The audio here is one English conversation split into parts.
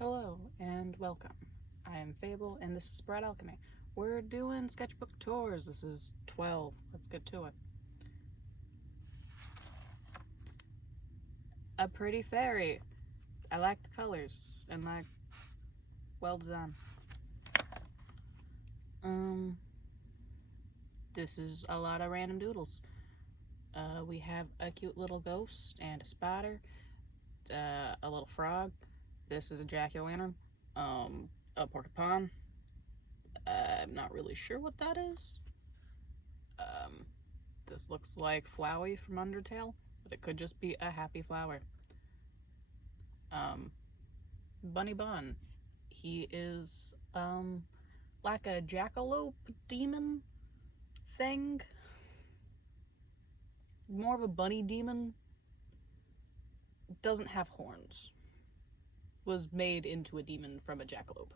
Hello and welcome. I am Fable and this is Bright Alchemy. We're doing sketchbook tours. This is 12. Let's get to it. A pretty fairy. I like the colors and well done. This is a lot of random doodles. We have a cute little ghost and a spider, a little frog. This is a jack-o'-lantern, a porcupine. I'm not really sure what that is. This looks like Flowey from Undertale, but it could just be a happy flower. Bunny Bun. He is, like a jackalope demon thing. More of a bunny demon. Doesn't have horns. Was made into a demon from a jackalope.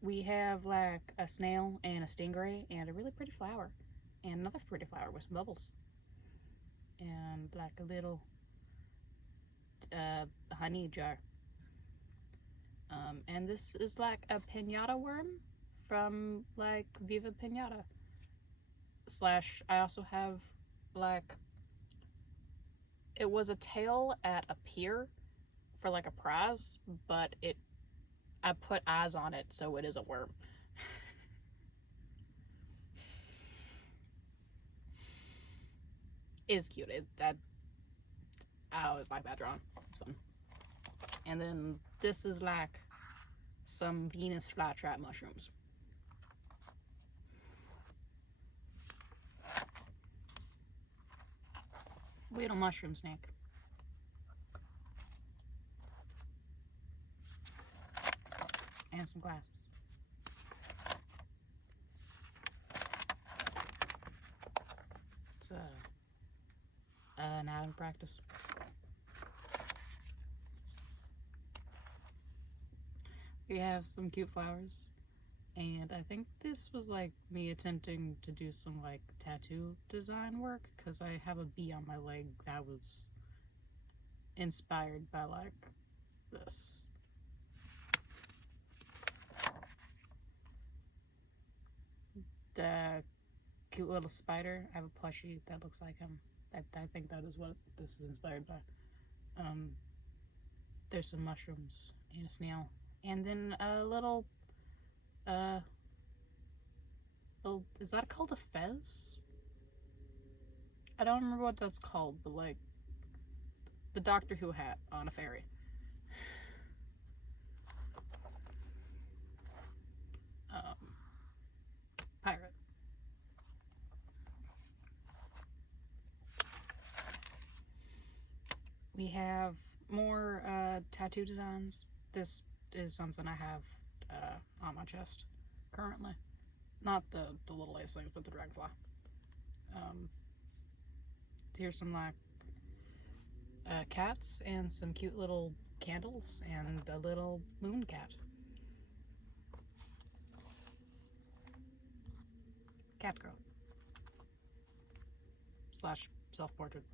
We have like a snail and a stingray and a really pretty flower and another pretty flower with some bubbles and like a little honey jar. And this is like a pinata worm from like Viva Pinata. Slash, I also have like, it was a tail at a pier for like a prize, but I put eyes on it, so it is a worm. It's cute. I always like that drawing. It's fun. And then this is like some Venus flytrap mushrooms. Little mushroom snake. And some glasses. It's anatomy practice. We have some cute flowers, and I think this was like me attempting to do some like tattoo design work because I have a bee on my leg that was inspired by like this. The cute little spider. I have a plushie that looks like him. I think that is what this is inspired by. There's some mushrooms and a snail. And then a little, is that called a fez? I don't remember what that's called, but like the Doctor Who hat on a fairy. Pirate. We have more tattoo designs. This is something I have on my chest currently. Not the little lace things, but the dragonfly. Here's some like cats and some cute little candles and a little moon cat. Cat girl. Slash self-portrait.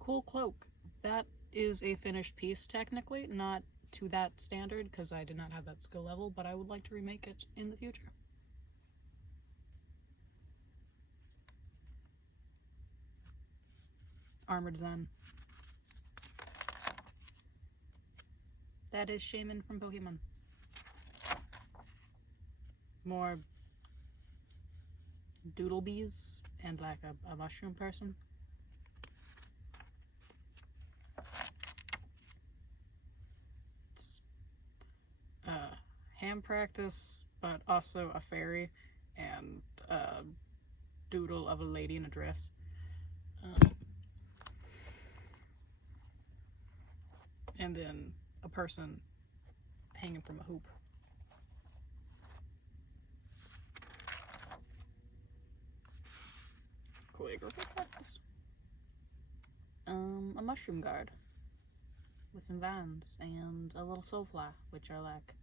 Cool cloak. That is a finished piece technically, not to that standard because I did not have that skill level, but I would like to remake it in the future. Armor design. That is Shaman from Pokemon. More doodle bees and like a mushroom person. It's hand practice, but also a fairy and a doodle of a lady in a dress. And then a person hanging from a hoop. Calligraphy practice. A mushroom guard with some vines and a little soulfly, which are like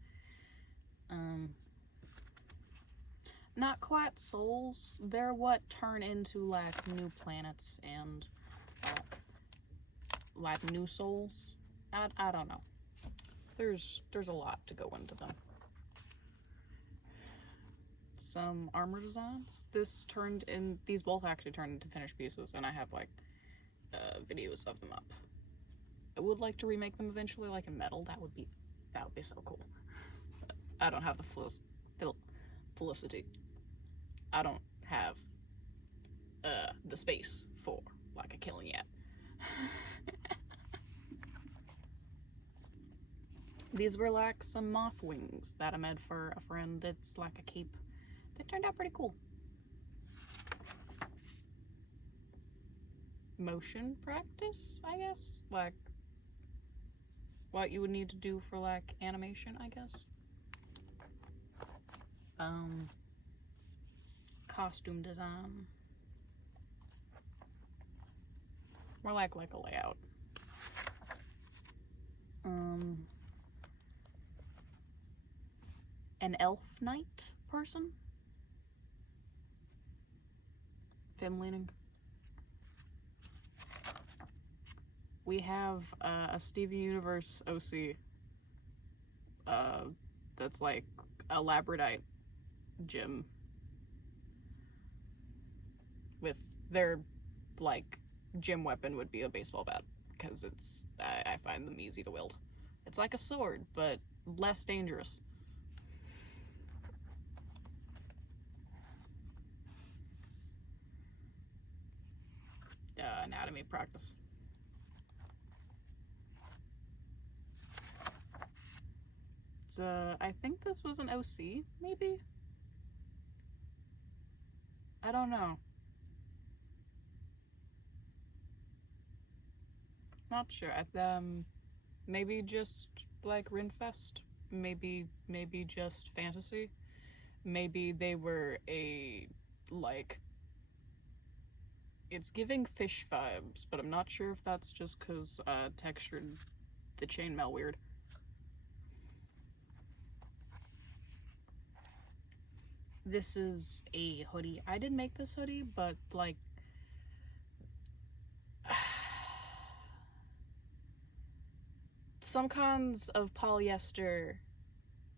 not quite souls. They're what turn into like new planets and like new souls. I don't know. There's a lot to go into them. Some armor designs. These both actually turned into finished pieces, and I have like videos of them up. I would like to remake them eventually, like in metal. That would be so cool. But I don't have the felicity. I don't have the space for like a killing yet. These were like some moth wings that I made for a friend. It's like a cape. They turned out pretty cool. Motion practice, I guess? Like, what you would need to do for like animation, I guess. Costume design. More like a layout. An elf knight person. Femme leaning. We have a Steven Universe OC. That's like a labradorite gym. With their like gym weapon would be a baseball bat, because I find them easy to wield. It's like a sword, but less dangerous. Anatomy practice. I think this was an OC, maybe? I don't know. Not sure. Maybe just like Rinfest. Maybe just fantasy. Maybe they were like, it's giving fish vibes, but I'm not sure if that's just because textured the chainmail weird. This is a hoodie. I did make this hoodie, but like some kinds of polyester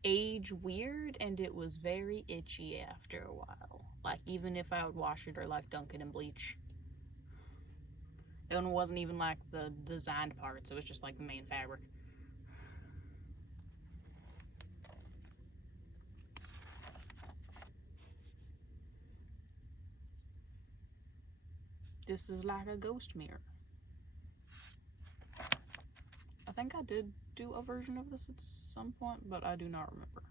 age weird, and it was very itchy after a while. Like, even if I would wash it or like dunk it in bleach. And it wasn't even like the designed parts, it was just like the main fabric. This is like a ghost mirror. I think I did do a version of this at some point, but I do not remember.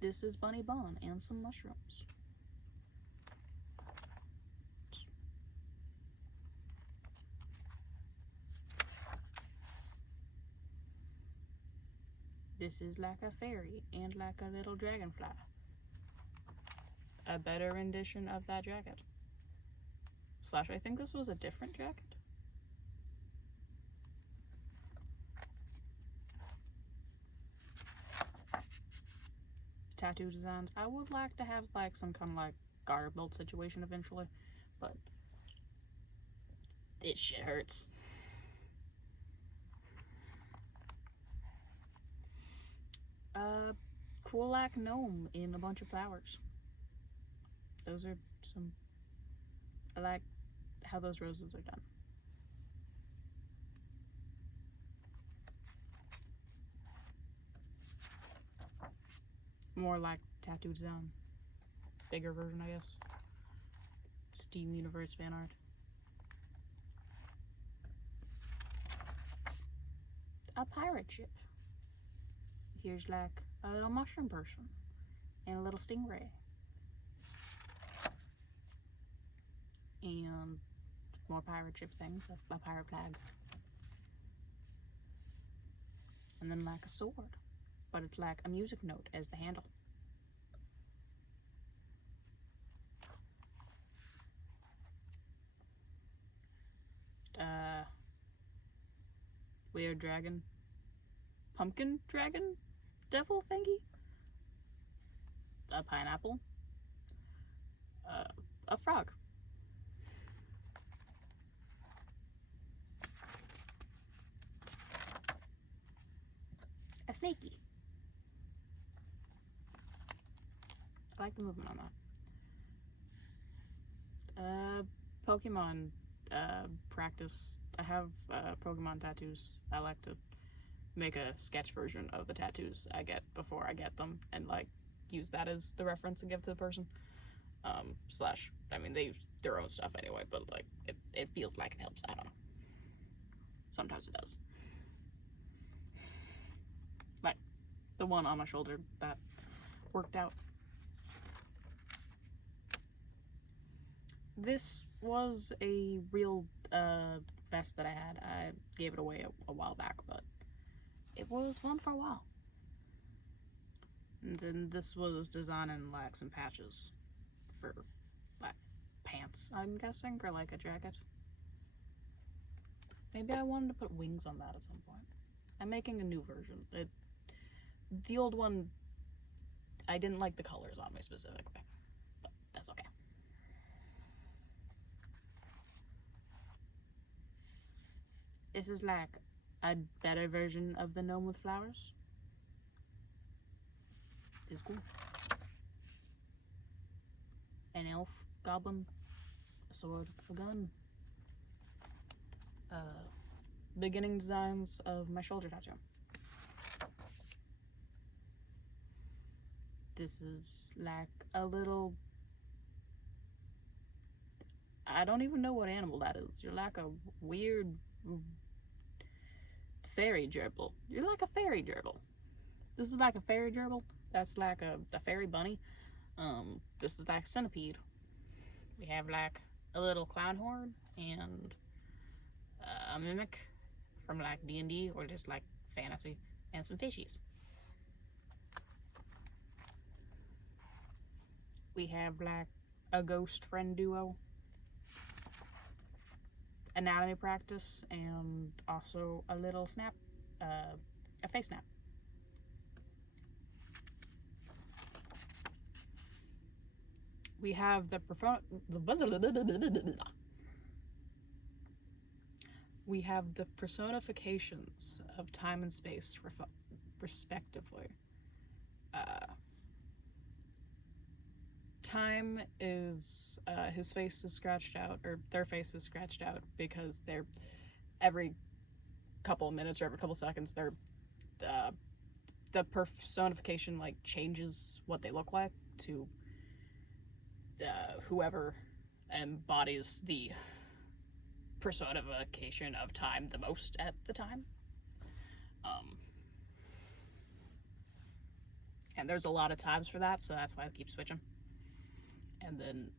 This is Bunny Bun and some mushrooms. This is like a fairy and like a little dragonfly. A better rendition of that jacket. Slash, I think this was a different jacket. Tattoo designs. I would like to have like some kind of like garter belt situation eventually, but this shit hurts. Cool like gnome in a bunch of flowers. Those are some. I like how those roses are done. More like tattoo design. Bigger version, I guess. Steven Universe fan art. A pirate ship. Here's like a little mushroom person and a little stingray. And more pirate ship things, a pirate flag. And then like a sword, but it's like a music note as the handle. Weird dragon. Pumpkin dragon? Devil thingy? a pineapple, a frog, a snakey. I like the movement on that. Pokemon practice. I have Pokemon tattoos. I like to make a sketch version of the tattoos I get before I get them and like use that as the reference to give to the person. Slash, I mean, they use their own stuff anyway, but like it feels like it helps. I don't know. Sometimes it does. Like the one on my shoulder that worked out. This was a real vest that I had. I gave it away a while back, but it was fun for a while. And then this was designing like some patches for like pants, I'm guessing, or like a jacket. Maybe I wanted to put wings on that at some point. I'm making a new version. The old one, I didn't like the colors on me specifically, but that's okay. This is like a better version of the gnome with flowers. It's cool. An elf, goblin, a sword, a gun. Beginning designs of my shoulder tattoo. This is like a little... I don't even know what animal that is. You're like a weird fairy gerbil. You're like a fairy gerbil. This is like a fairy gerbil. That's like a fairy bunny. This is like a centipede. We have like a little clown horn and a mimic from like D&D or just like fantasy, and some fishies. We have like a ghost friend duo, anatomy practice, and also a little snap, a face snap. We have the personifications of time and space, respectively. Time is his face is scratched out, or their face is scratched out because they're every couple of minutes or every couple of seconds the personification like changes what they look like to whoever embodies the personification of time the most at the time. And there's a lot of times for that, so that's why I keep switching. And then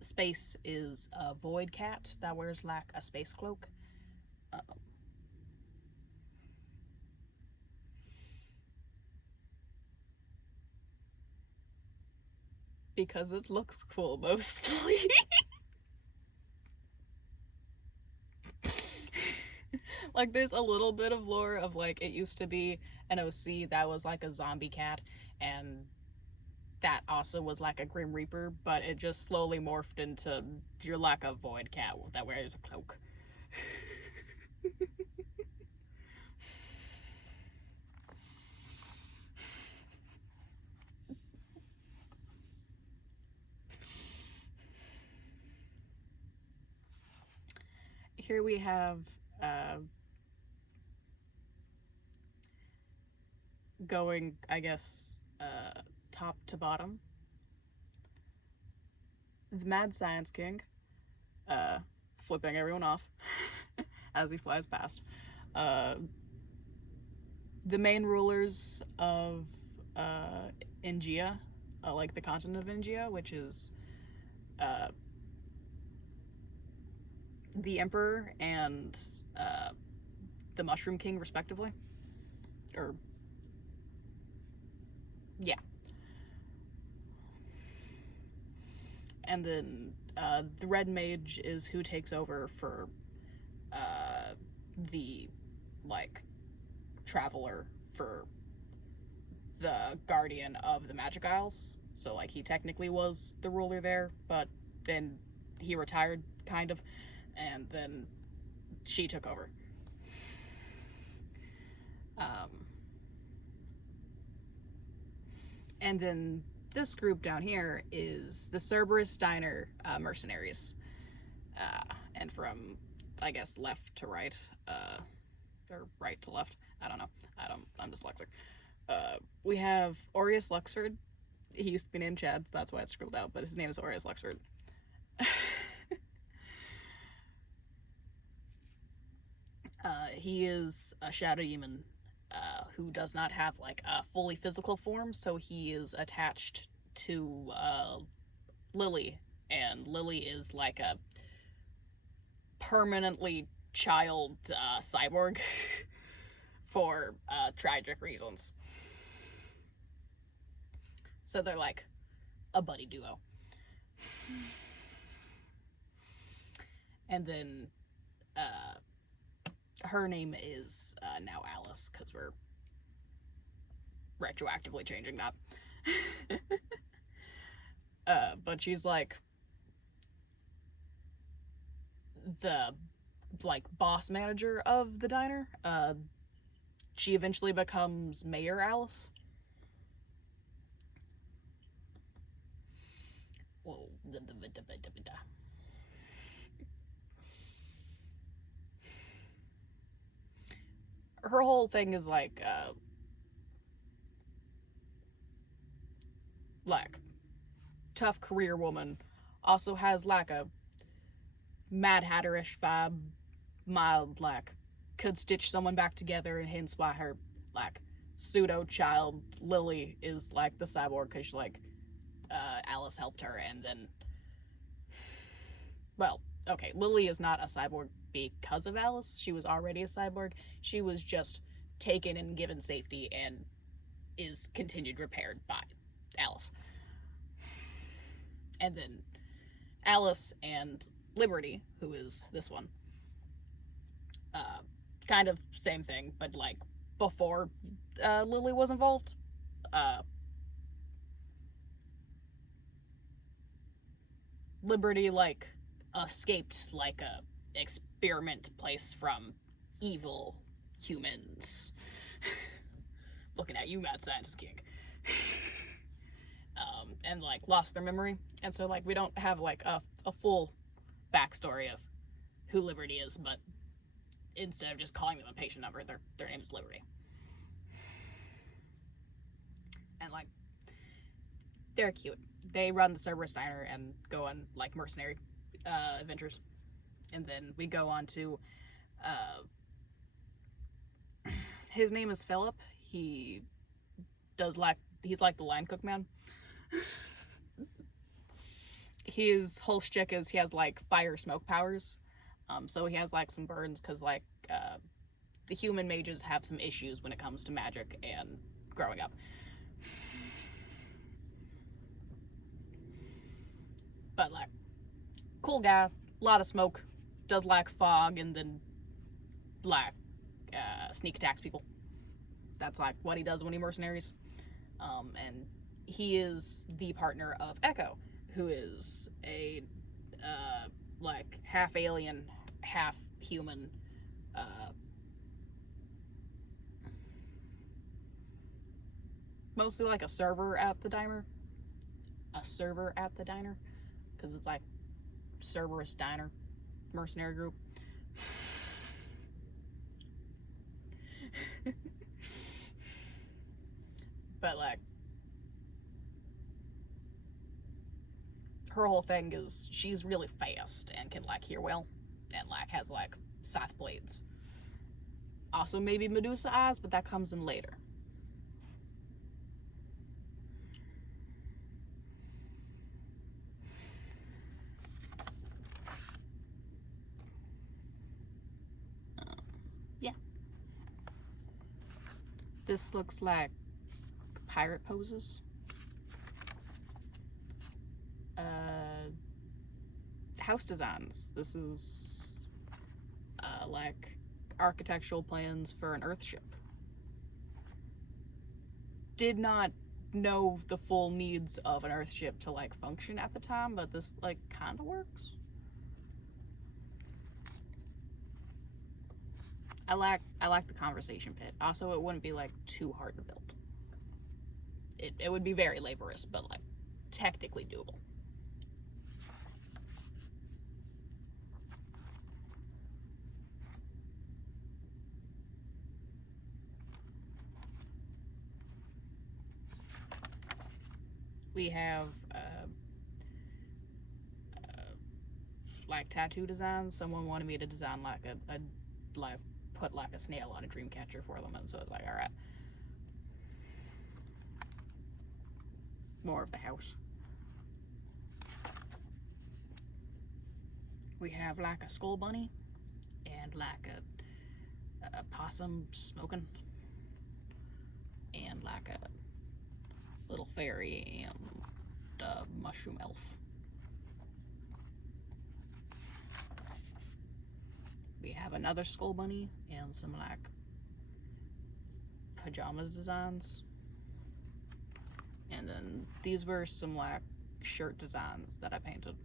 space is a void cat that wears like a space cloak. Because it looks cool mostly. Like there's a little bit of lore of like it used to be an OC that was like a zombie cat, and that also was like a Grim Reaper, but it just slowly morphed into you're like a void cat that wears a cloak. Here we have going, I guess, top to bottom. The Mad Science King, flipping everyone off as he flies past. The main rulers of Ingia, like the continent of Ingia, which is the Emperor and the Mushroom King, respectively. Or, yeah. And then the Red Mage is who takes over for the, like, Traveler for the guardian of the Magic Isles. So, like, he technically was the ruler there, but then he retired, kind of, and then she took over. And then this group down here is the Cerberus Diner mercenaries. And from, I guess, left to right, or right to left, I don't know. I'm dyslexic. We have Aureus Luxford. He used to be named Chad, that's why it's scribbled out, but his name is Aureus Luxford. He is a shadow demon who does not have like a fully physical form, so he is attached to Lily, and Lily is like a permanently child cyborg for tragic reasons. So they're like a buddy duo. And then her name is now Alice, because we're retroactively changing that. But she's like the boss manager of the diner. She eventually becomes Mayor Alice. Whoa. Her whole thing is like tough career woman, also has like a Mad Hatter-ish vibe, mild, like could stitch someone back together, and hence why her like pseudo child Lily is like the cyborg, because like Alice helped her, and then, well, okay, Lily is not a cyborg because of Alice. She was already a cyborg. She was just taken and given safety and is continued repaired by Alice. And then Alice and Liberty, who is this one, kind of same thing, but like before Lily was involved. Liberty like escaped like a experiment place from evil humans. Looking at you, Mad Scientist King. And like lost their memory, and so like we don't have like a full backstory of who Liberty is, but instead of just calling them a patient number, their name is Liberty. And like they're cute. They run the Cerberus Diner and go on like mercenary adventures. And then we go on to his name is Philip. He's like the line cook man. His whole shtick is he has like fire smoke powers. So he has like some burns because like the human mages have some issues when it comes to magic and growing up. But like cool guy, a lot of smoke, does like fog, and then like sneak attacks people. That's like what he does when he mercenaries. And he is the partner of Echo, who is a like half alien, half human mostly like a server at the diner. Because it's like Cerberus Diner mercenary group. But like her whole thing is she's really fast and can like hear well, and like has like scythe blades. Also maybe Medusa eyes, but that comes in later. Yeah. This looks like pirate poses. House designs. This is like architectural plans for an Earth ship. did not know the full needs of an Earthship to like function at the time, but this like kind of works. I like the conversation pit. Also, it wouldn't be like too hard to build. It would be very laborious, but like technically doable. We have like tattoo designs. Someone wanted me to design like a like put like a snail on a dream catcher for them, and so it's like, all right, more of the house. We have like a skull bunny and like a possum smoking and like a little fairy and a mushroom elf. We have another skull bunny and some like pajamas designs. And then these were some like shirt designs that I painted.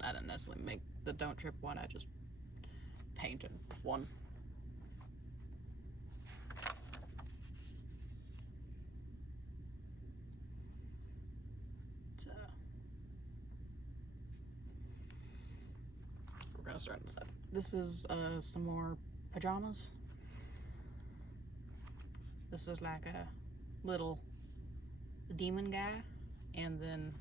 I didn't necessarily make the Don't Trip one, I just painted one. So we're gonna start this up. This is some more pajamas. This is like a little demon guy, and then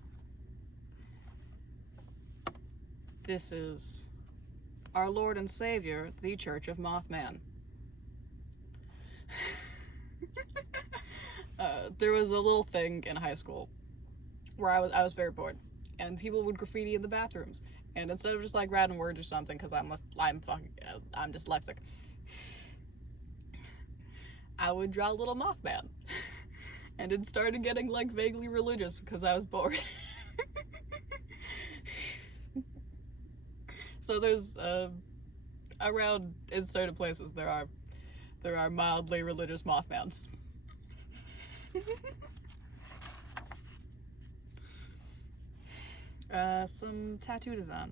this is our Lord and Savior, the Church of Mothman. There was a little thing in high school where I was very bored, and people would graffiti in the bathrooms, and instead of just like random words or something, because I'm dyslexic, I would draw a little Mothman. And it started getting like vaguely religious because I was bored. So there's around in certain places there are mildly religious Mothmans. Some tattoo design.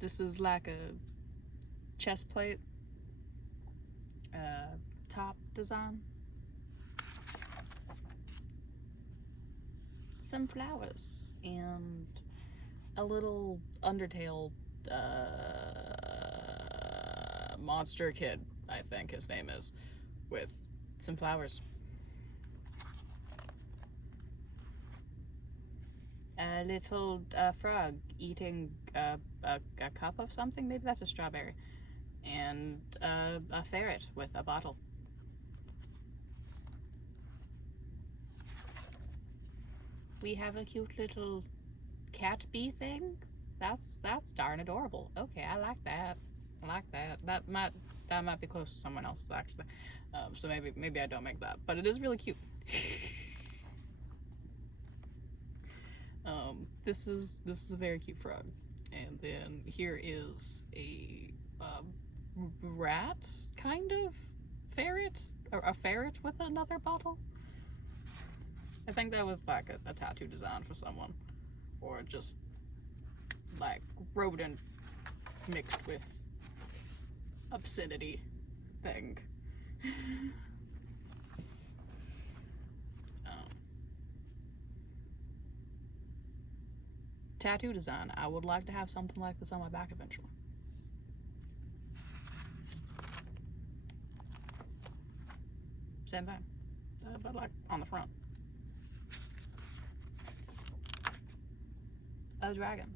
This is like a chest plate top design. Some flowers and a little Undertale monster kid, I think his name is, with some flowers. A little frog eating a cup of something, maybe that's a strawberry, and a ferret with a bottle. We have a cute little cat bee thing. That's darn adorable. Okay, I like that. I like that. That might be close to someone else's actually. So maybe I don't make that, but it is really cute. This is a very cute frog, and then here is a rat kind of ferret, or a ferret with another bottle. I think that was like a tattoo design for someone, or just like rodent mixed with obscenity thing. Tattoo design. I would like to have something like this on my back eventually. Same thing, but like on the front. A dragon.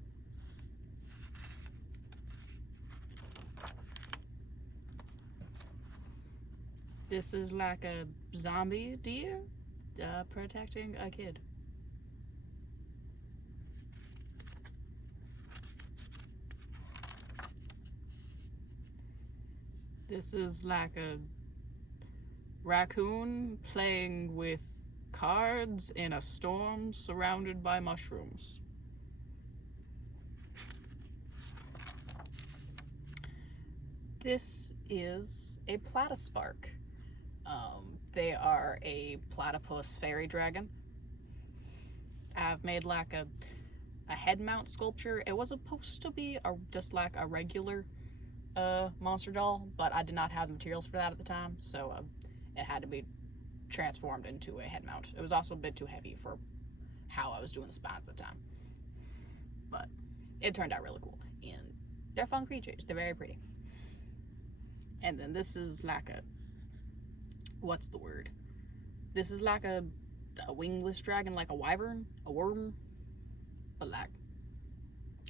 This is like a zombie deer protecting a kid. This is like a raccoon playing with cards in a storm surrounded by mushrooms. This is a Platispark. They are a platypus fairy dragon. I've made like a head mount sculpture. It was supposed to be just like a regular monster doll, but I did not have the materials for that at the time, so it had to be transformed into a head mount. It was also a bit too heavy for how I was doing the spines at the time, but it turned out really cool. And they're fun creatures. They're very pretty. And then this is like what's the word? This is like a wingless dragon, like a wyvern, a worm, but like,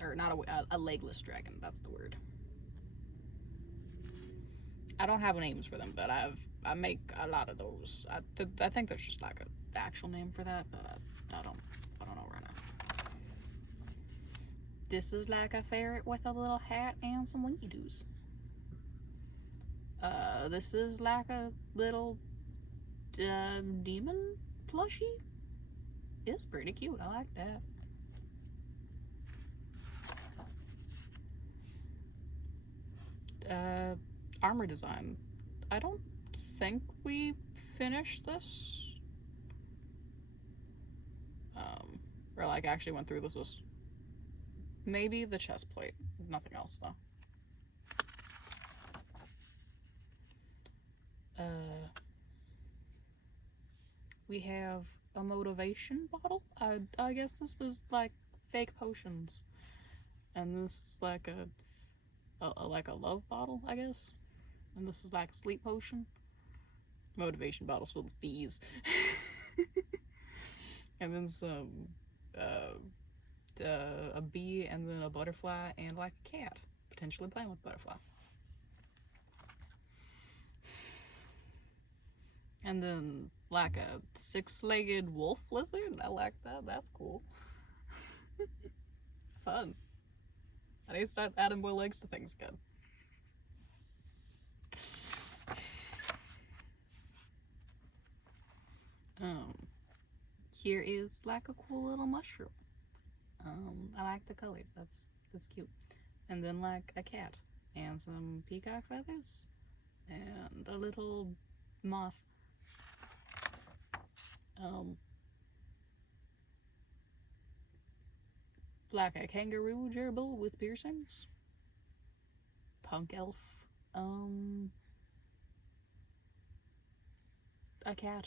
or not a legless dragon. That's the word. I don't have names for them, but I make a lot of those. I think there's just like an actual name for that, but I don't know right now. This is like a ferret with a little hat and some winky doos. This is like a little demon plushie. It's pretty cute. I like that. Armor design. I don't think we finished this. Or like actually went through this. Was maybe the chest plate. Nothing else though. We have a motivation bottle. I guess this was like fake potions, and this is like a love bottle, I guess, and this is like a sleep potion. Motivation bottles filled with bees, and then some a bee, and then a butterfly, and like a cat potentially playing with butterfly. And then like a six-legged wolf lizard. I like that. That's cool. Fun. I need to start adding more legs to things again. Here is like a cool little mushroom. I like the colors. That's cute. And then like a cat and some peacock feathers and a little moth. Like a kangaroo gerbil with piercings. Punk elf. A cat.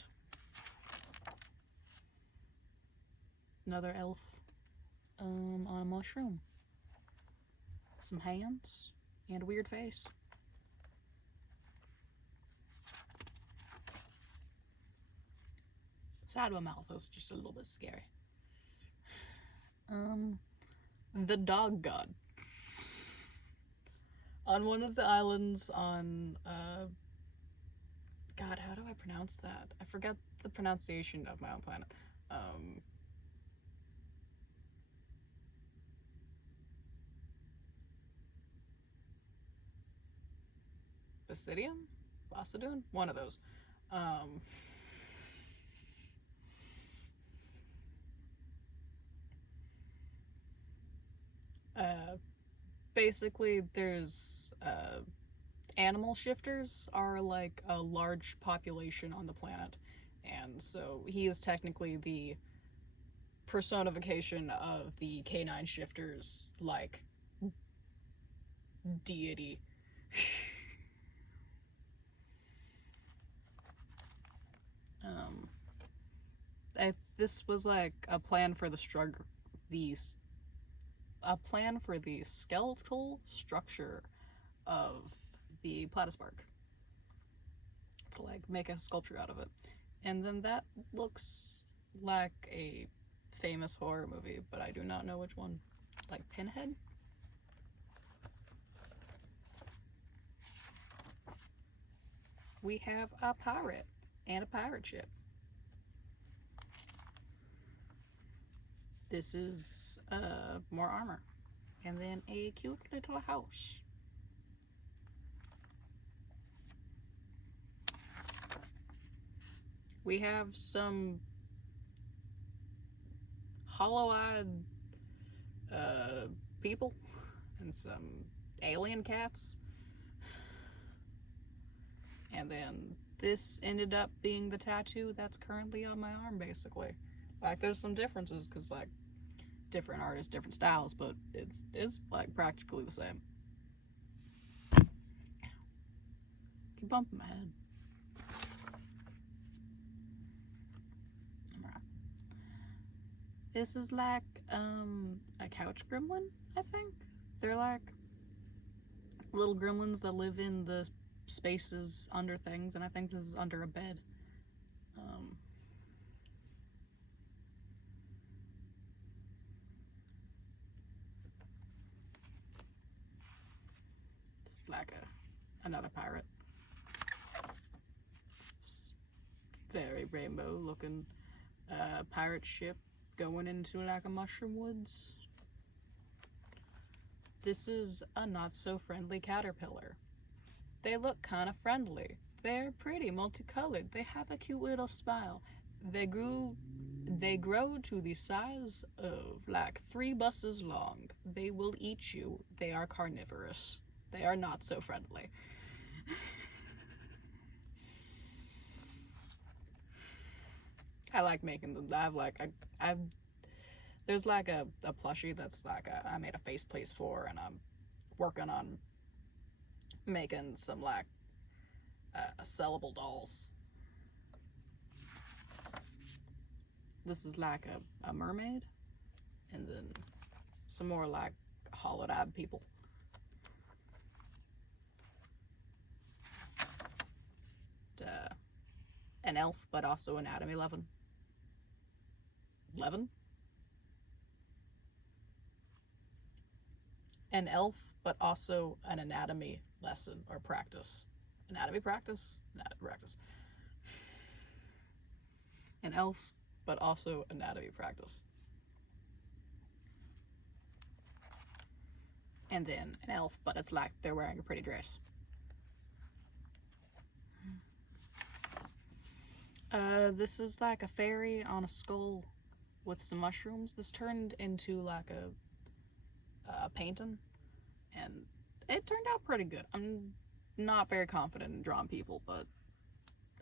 Another elf. On a mushroom. Some hands and a weird face. Side of a mouth is just a little bit scary. The dog god. On one of the islands on God, how do I pronounce that? I forgot the pronunciation of my own planet. Basidium? Basidium? One of those. Basically, there's animal shifters are like a large population on the planet, and so he is technically the personification of the canine shifters, like deity. This was like a plan for the skeletal structure of the Platispark to like make a sculpture out of it, and then that looks like a famous horror movie, but I do not know which one. Like Pinhead. We have a pirate and a pirate ship. This is more armor. And then a cute little house. We have some hollow-eyed people and some alien cats. And then this ended up being the tattoo that's currently on my arm, basically. Like, there's some differences because, like, different artists, different styles, but it's like practically the same. Keep bumping my head. Alright. This is like a couch gremlin, I think. They're like little gremlins that live in the spaces under things, and I think this is under a bed. It's like another pirate. It's very rainbow looking pirate ship going into like a mushroom woods. This is a not so friendly caterpillar. They look kind of friendly. They're pretty, multicolored. They have a cute little smile. They grow to the size of like 3 buses long. They will eat you. They are carnivorous. They are not so friendly. I like making them. There's like a plushie that's like I made a faceplate for, and I'm working on making some like sellable dolls. This is like a mermaid, and then some more like hollowed eyed people. An elf, but also anatomy 11. 11? An elf, but also an anatomy lesson or practice. Anatomy practice? Anatomy practice. An elf, but also anatomy practice. And then an elf, but it's like they're wearing a pretty dress. This is like a fairy on a skull with some mushrooms. This turned into like a painting, and it turned out pretty good. I'm not very confident in drawing people, but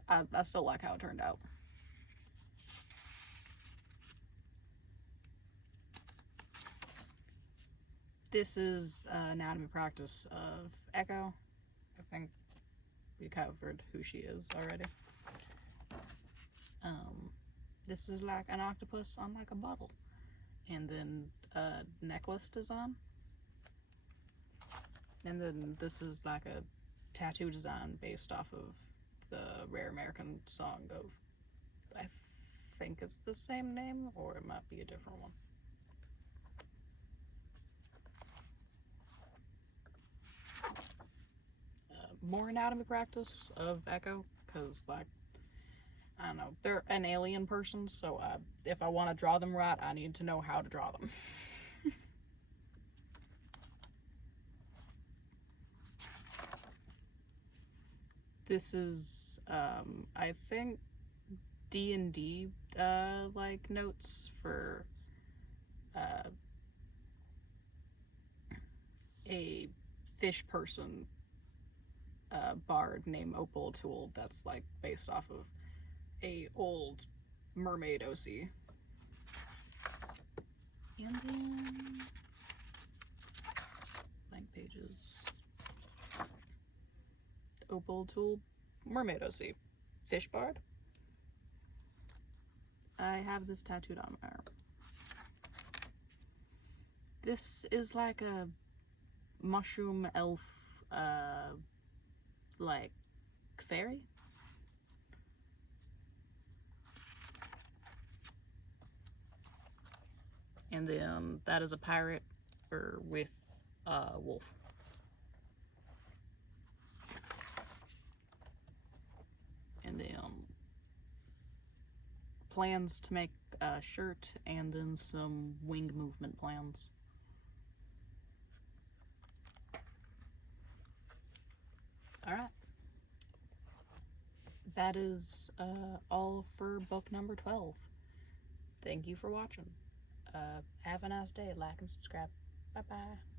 I still like how it turned out. This is anatomy practice of Echo. I think we covered who she is already. This is like an octopus on like a bottle. And then a necklace design. And then this is like a tattoo design based off of the Rare American song of, I think it's the same name, or it might be a different one. More anatomy practice of Echo, because like, I don't know, they're an alien person, so if I want to draw them right, I need to know how to draw them. This is, I think, D&D, like, notes for, a fish person, bard named Opal O'Toole that's, like, based off of a old mermaid OC. And then blank pages. Opal O'Toole, mermaid OC, fish bard. I have this tattooed on my arm. This is like a mushroom elf, like fairy. And then that is a pirate with a wolf. And then plans to make a shirt, and then some wing movement plans. Alright. That is all for book number 12. Thank you for watching. Have a nice day. Like and subscribe. Bye-bye.